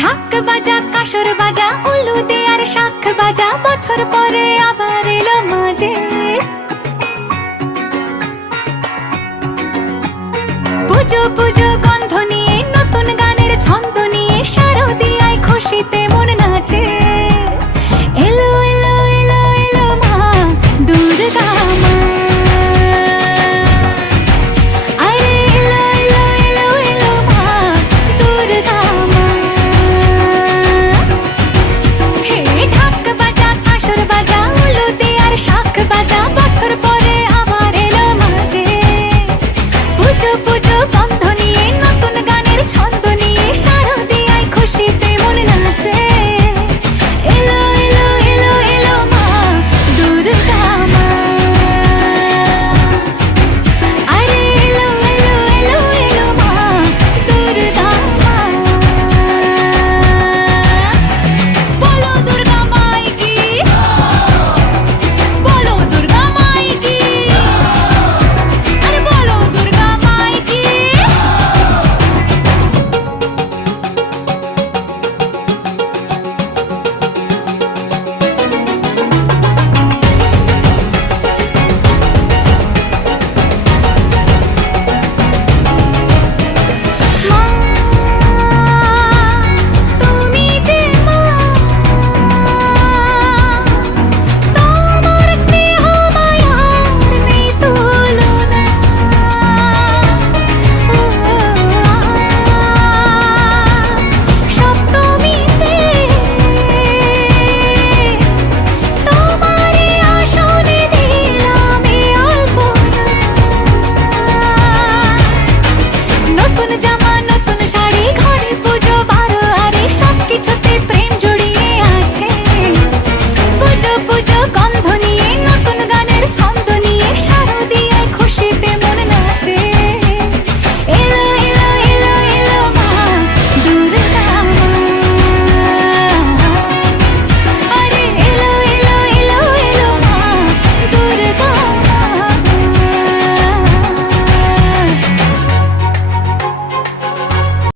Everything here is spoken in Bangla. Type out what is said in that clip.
ঢাক বাজা, কাসর বাজা উলু দে আর শাখ বাজা, বছর পরে আবার এলো মাঝে। পুজো পুজো, গন্ধ নিয়ে নতুন গানের ছন্দ